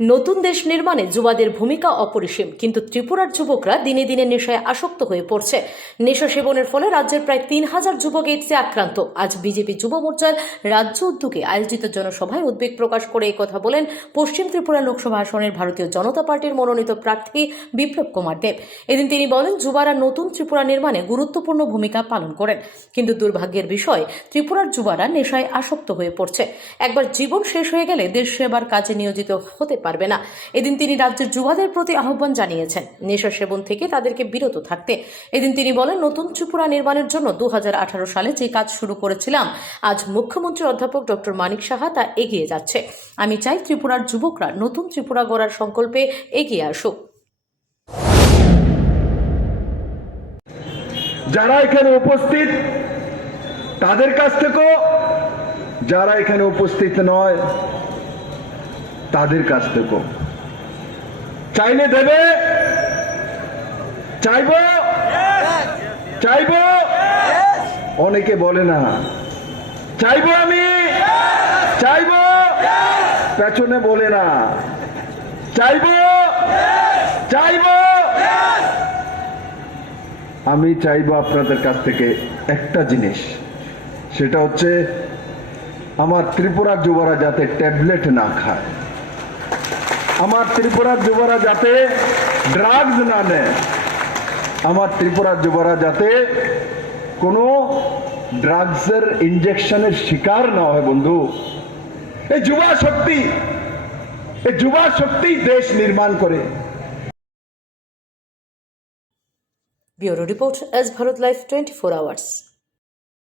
নতুন দেশ নির্মাণে যুবাদের ভূমিকা অপরিসীম, কিন্তু ত্রিপুরার যুবকরা দিনে দিনে নেশায় আসক্ত হয়ে পড়ছে। নেশা সেবনের ফলে রাজ্যের প্রায় ৩,০০০ যুবক এইডসে আক্রান্ত। আজ বিজেপি যুব মোর্চার রাজ্য উদ্যোগে আয়োজিত জনসভায় উদ্বেগ প্রকাশ করে এই কথা বলেন পশ্চিম ত্রিপুরা লোকসভা আসনের ভারতীয় জনতা পার্টির মনোনীত প্রার্থী বিপ্লব কুমার দেব। এদিন তিনি বলেন, যুবারা নতুন ত্রিপুরা নির্মাণে গুরুত্বপূর্ণ ভূমিকা পালন করেন, কিন্তু দুর্ভাগ্যের বিষয় ত্রিপুরার যুবারা নেশায় আসক্ত হয়ে পড়ছে। একবার জীবন শেষ হয়ে গেলে দেশ সেবার কাজে নিয়োজিত হতে পারবে না। এদিন তিনি রাজ্যের যুবাদের প্রতি আহ্বান জানিয়েছেন নেশা সেবন থেকে তাদেরকে বিরত থাকতে। এদিন তিনি বলেন, নতুন ত্রিপুরা নির্মাণের জন্য 2018 সালে যে কাজ শুরু করেছিলাম, আজ মুখ্যমন্ত্রী অধ্যাপক ডক্টর মানিক সাহা তা এগিয়ে যাচ্ছে। আমি চাই ত্রিপুরার যুবকরা নতুন ত্রিপুরা গড়ার সংকল্পে এগিয়ে আসুক। যারা এখানে উপস্থিত তাদের কাছ থেকেও, যারা এখানে উপস্থিত নয় তাদের কাছ থেকেও চাইলে দেবে, চাইবো অনেকে বলে না, চাইবো আমি, চাইবো পেছনে বলে না, চাইবো আমি চাইবো আপনাদের কাছ থেকে একটা জিনিস, সেটা হচ্ছে আমার ত্রিপুরার যুবরা যাতে ট্যাবলেট না খায়, আমার ত্রিপুরার যুবরা যাতে ড্রাগস না নেয়, আমার ত্রিপুরার যুবরা যাতে কোনো ড্রাগসের ইনজেকশনের শিকার না হয়। বন্ধু, এই যুবা শক্তি দেশ নির্মাণ করে। Bureau report, S Bharat live 24 hours.